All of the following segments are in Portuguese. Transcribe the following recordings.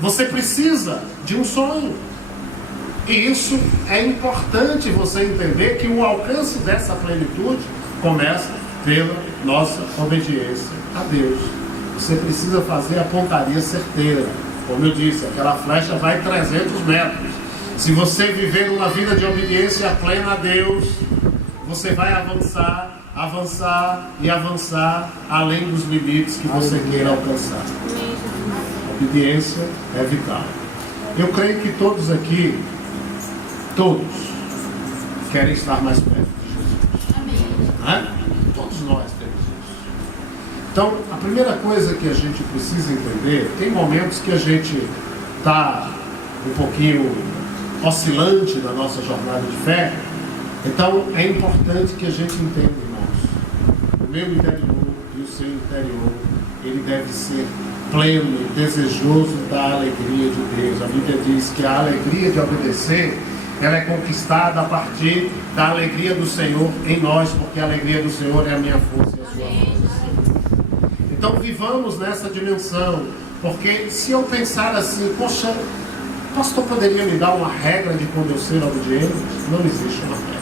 Você precisa de um sonho. E isso é importante você entender que o alcance dessa plenitude começa pela nossa obediência a Deus. Você precisa fazer a pontaria certeira. Como eu disse, aquela flecha vai 300 metros. Se você viver uma vida de obediência plena a Deus, você vai avançar, avançar e avançar além dos limites que você queira alcançar. A obediência é vital. Eu creio que todos aqui, todos, querem estar mais perto de Jesus. Amém. Todos nós temos isso. Então, a primeira coisa que a gente precisa entender, tem momentos que a gente está um pouquinho oscilante na nossa jornada de fé. Então é importante que a gente entenda, irmãos, o meu interior e o seu interior, ele deve ser pleno, desejoso da alegria de Deus. A Bíblia diz que a alegria de obedecer, ela é conquistada a partir da alegria do Senhor em nós, porque a alegria do Senhor é a minha força e a sua força. Então vivamos nessa dimensão, porque se eu pensar assim, poxa, o pastor poderia me dar uma regra de quando eu ser obediente? Não existe uma regra.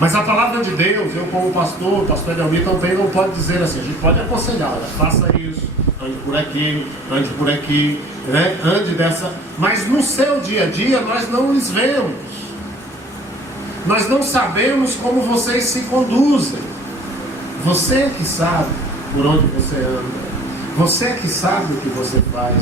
Mas a palavra de Deus, eu como pastor, pastor Edelmir também não pode dizer assim, a gente pode aconselhar, olha, faça isso, ande por aqui, né? Ande dessa, mas no seu dia a dia nós não os vemos. Nós não sabemos como vocês se conduzem. Você que sabe por onde você anda, você que sabe o que você faz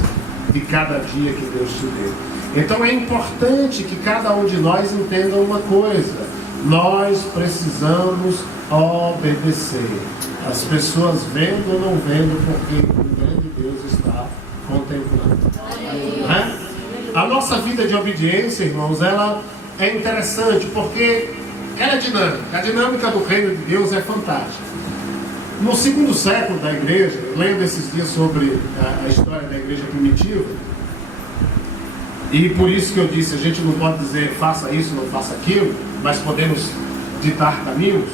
de cada dia que Deus te deu. Então é importante que cada um de nós entenda uma coisa: nós precisamos obedecer. As pessoas vendo ou não vendo, porque o grande Deus está contemplando. Né? A nossa vida de obediência, irmãos, ela é interessante porque ela é dinâmica. A dinâmica do reino de Deus é fantástica. No segundo século da igreja, lendo esses dias sobre a história da igreja primitiva, e por isso que eu disse, a gente não pode dizer faça isso, não faça aquilo, mas podemos ditar caminhos.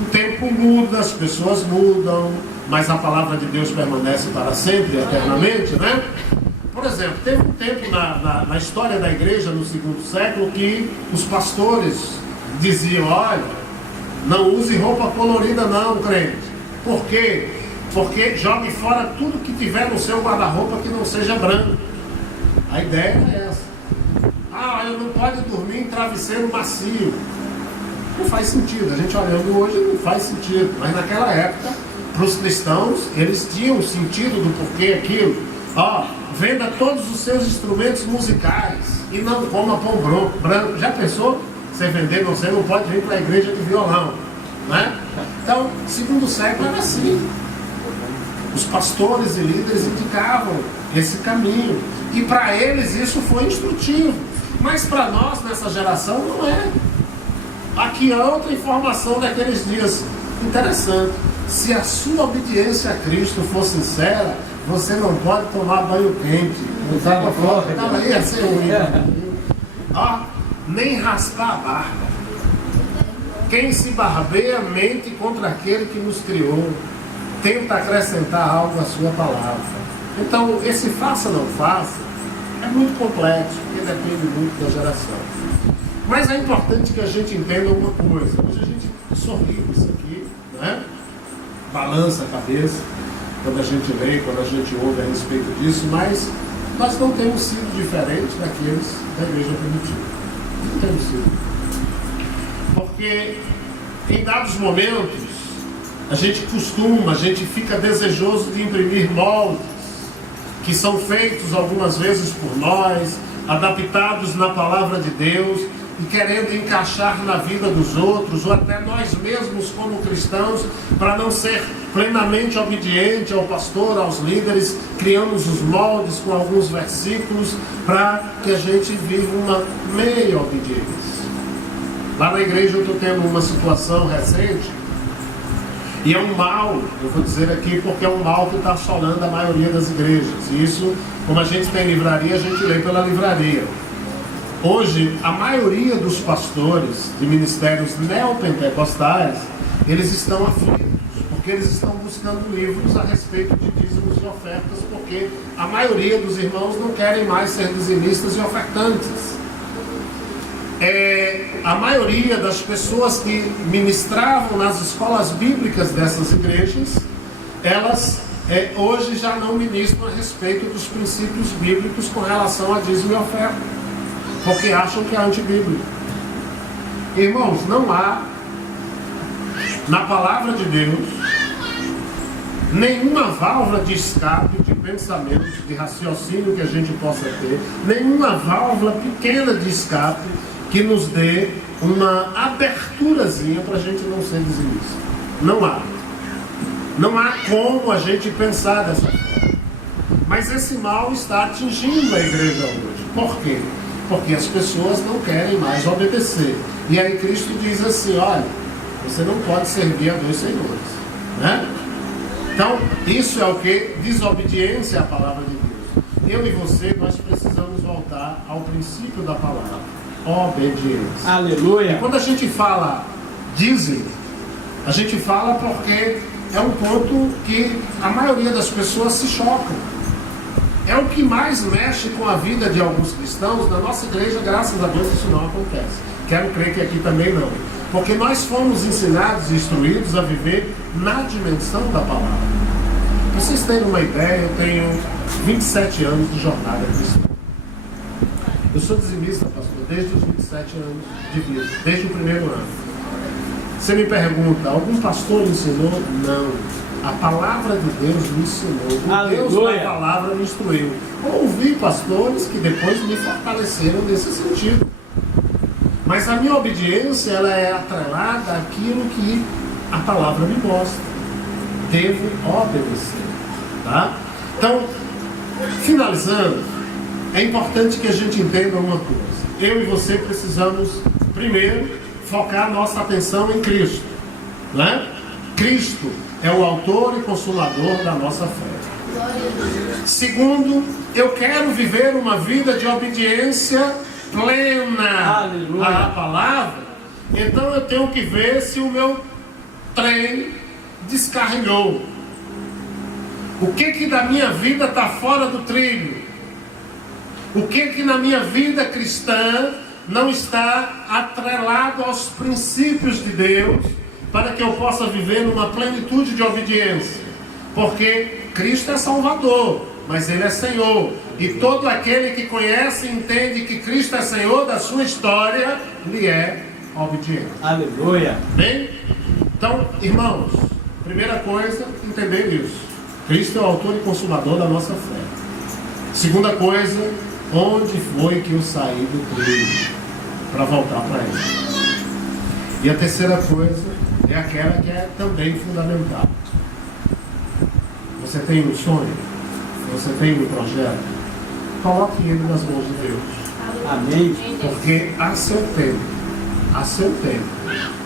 O tempo muda, as pessoas mudam, mas a palavra de Deus permanece para sempre, eternamente, né? Por exemplo, teve um tempo na história da igreja, no segundo século, que os pastores diziam, olha, não use roupa colorida não, crente. Por quê? Porque jogue fora tudo que tiver no seu guarda-roupa que não seja branco. A ideia é essa. Ah, eu não pode dormir em travesseiro macio. Não faz sentido. A gente olhando hoje não faz sentido. Mas naquela época, para os cristãos, eles tinham sentido do porquê aquilo. Ó, venda todos os seus instrumentos musicais e não coma pão branco. Já pensou? Você vender, você não pode vir para a igreja de violão, né? Então, segundo século era assim. Os pastores e líderes indicavam esse caminho. E para eles isso foi instrutivo. Mas para nós, nessa geração, não é. Aqui é outra informação daqueles dias. Interessante. Se a sua obediência a Cristo for sincera, você não pode tomar banho quente. Estava aí assim, ó, nem raspar a barba. Quem se barbeia mente contra aquele que nos criou. Tenta acrescentar algo à sua palavra. Então, esse faça ou não faça é muito complexo, porque depende muito da geração. Mas é importante que a gente entenda uma coisa. Hoje a gente sorri com isso aqui, né? Balança a cabeça quando a gente lê, quando a gente ouve a respeito disso, mas nós não temos sido diferentes daqueles da igreja primitiva. Não temos sido. Porque em dados momentos a gente fica desejoso de imprimir moldes que são feitos algumas vezes por nós, adaptados na palavra de Deus e querendo encaixar na vida dos outros, ou até nós mesmos como cristãos, para não ser plenamente obediente ao pastor, aos líderes, criamos os moldes com alguns versículos para que a gente viva uma meia obediência. Lá na igreja eu estou tendo uma situação recente, e é um mal, eu vou dizer aqui, porque é um mal que está assolando a maioria das igrejas. E isso, como a gente tem livraria, a gente lê pela livraria. Hoje, a maioria dos pastores de ministérios neopentecostais, eles estão aflitos, porque eles estão buscando livros a respeito de dízimos e ofertas, porque porque a maioria dos irmãos não querem mais ser dizimistas e ofertantes. A maioria das pessoas que ministravam nas escolas bíblicas dessas igrejas, elas hoje já não ministram a respeito dos princípios bíblicos com relação a dízimo e oferta, porque acham que é antibíblico. Irmãos, não há na palavra de Deus nenhuma válvula de escape, de pensamento, de raciocínio que a gente possa ter, nenhuma válvula pequena de escape que nos dê uma aberturazinha para a gente não ser dizimista. Não há. Não há como a gente pensar dessa forma. Mas esse mal está atingindo a igreja hoje. Por quê? Porque as pessoas não querem mais obedecer. E aí Cristo diz assim, olha, você não pode servir a dois senhores, né? Então, isso é o que? Desobediência à palavra de Deus. Eu e você, nós precisamos voltar ao princípio da palavra. Obediência. Aleluia. E quando a gente fala dízimo, a gente fala porque é um ponto que a maioria das pessoas se chocam. É o que mais mexe com a vida de alguns cristãos. Na nossa igreja, graças a Deus, isso não acontece. Quero crer que aqui também não. Porque nós fomos ensinados e instruídos a viver na dimensão da palavra. Para vocês terem uma ideia, eu tenho 27 anos de jornada cristã. Eu sou dizimista, pastor, desde os 27 anos de vida, desde o primeiro ano. Você me pergunta, algum pastor ensinou? Não. A palavra de Deus me ensinou. O Deus da palavra me instruiu. Ouvi pastores que depois me fortaleceram nesse sentido. Mas a minha obediência, ela é atrelada àquilo que a palavra me mostra. Devo obedecer. Tá? Então, finalizando, é importante que a gente entenda uma coisa. Eu e você precisamos, primeiro, focar nossa atenção em Cristo. Né? Cristo é o autor e consumador da nossa fé. Segundo, eu quero viver uma vida de obediência plena. Aleluia. À palavra. Então eu tenho que ver se o meu trem descarrilhou. O que da minha vida está fora do trilho? O que na minha vida cristã não está atrelado aos princípios de Deus, para que eu possa viver numa plenitude de obediência? Porque Cristo é Salvador, mas Ele é Senhor. E todo aquele que conhece e entende que Cristo é Senhor da sua história, lhe é obediente. Aleluia. Bem? Então, irmãos, primeira coisa, entender isso. Cristo é o autor e consumador da nossa fé. Segunda coisa, onde foi que eu saí do trilho para voltar para Ele? E a terceira coisa é aquela que é também fundamental. Você tem um sonho? Você tem um projeto? Coloque ele nas mãos de Deus. Amém. Porque a seu tempo,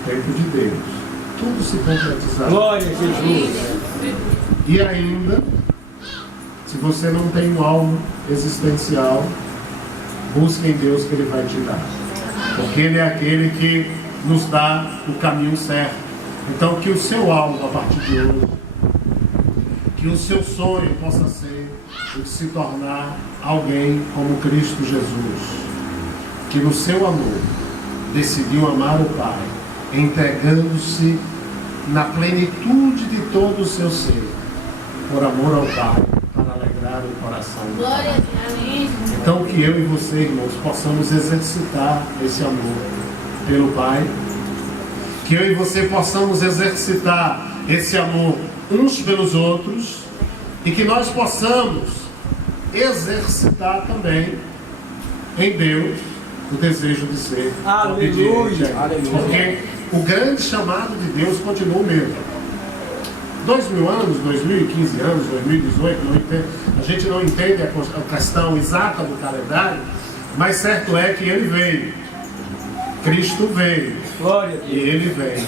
tempo de Deus, tudo se concretizará. Glória a Jesus. E ainda, se você não tem um alvo existencial, busque em Deus que Ele vai te dar. Porque Ele é aquele que nos dá o caminho certo. Então, que o seu alvo a partir de hoje, que o seu sonho possa ser o de se tornar alguém como Cristo Jesus, que no seu amor decidiu amar o Pai, entregando-se na plenitude de todo o seu ser, por amor ao Pai, para alegrar o coração do Pai. Então que eu e você, irmãos, possamos exercitar esse amor pelo Pai, que eu e você possamos exercitar esse amor uns pelos outros, e que nós possamos exercitar também em Deus o desejo de ser obediente. Porque o grande chamado de Deus continua o mesmo. 2000 anos, 2015 anos, 2018, a gente não entende a questão exata do calendário, mas certo é que Ele veio. Cristo veio. E Ele vem.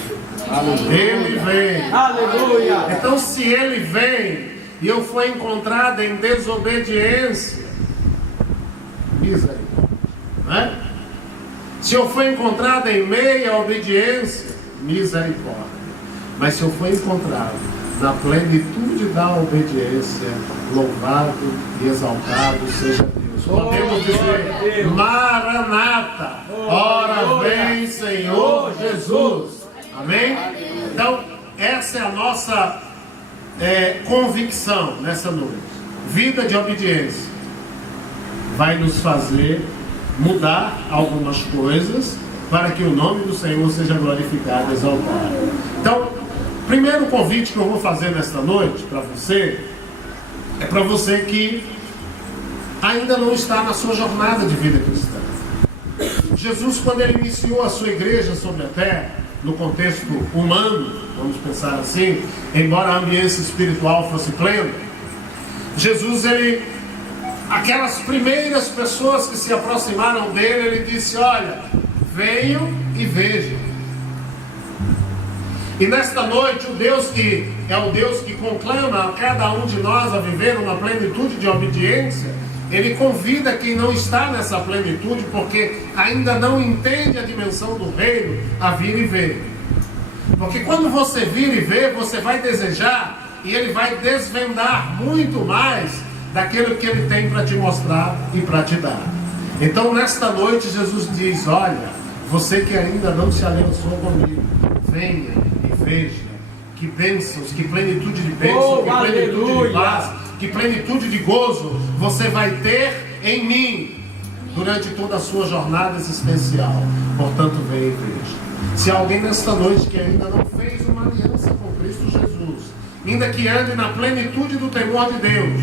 Ele vem. Aleluia. Então, se Ele vem e eu for encontrado em desobediência, misericórdia, né? Se eu for encontrado em meia obediência, misericórdia. Mas se eu for encontrado na plenitude da obediência, louvado e exaltado seja Deus. Podemos dizer, Maranata, ora vem Senhor Jesus. Amém? Então, essa é a nossa convicção nessa noite. Vida de obediência vai nos fazer mudar algumas coisas para que o nome do Senhor seja glorificado e exaltado. Então, primeiro convite que eu vou fazer nesta noite para você é para você que ainda não está na sua jornada de vida cristã. Jesus, quando ele iniciou a sua igreja sobre a terra, no contexto humano, vamos pensar assim, embora a ambiência espiritual fosse plena, Jesus, aquelas primeiras pessoas que se aproximaram dele, ele disse: olha, venham e vejam. E nesta noite, o Deus que é o Deus que conclama a cada um de nós a viver uma plenitude de obediência, ele convida quem não está nessa plenitude, porque ainda não entende a dimensão do reino, a vir e ver. Porque quando você vir e ver, você vai desejar, e ele vai desvendar muito mais daquilo que ele tem para te mostrar e para te dar. Então nesta noite Jesus diz: olha, você que ainda não se aliançou comigo, venha e veja que bênçãos, que plenitude de bênção, que plenitude de paz, que plenitude de gozo você vai ter em mim durante toda a sua jornada existencial. Portanto, venha e veja. Se alguém nesta noite que ainda não fez uma aliança com Cristo Jesus, ainda que ande na plenitude do temor de Deus,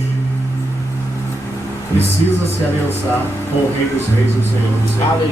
precisa se aliançar com o Rei dos Reis e o Senhor dos Senhores.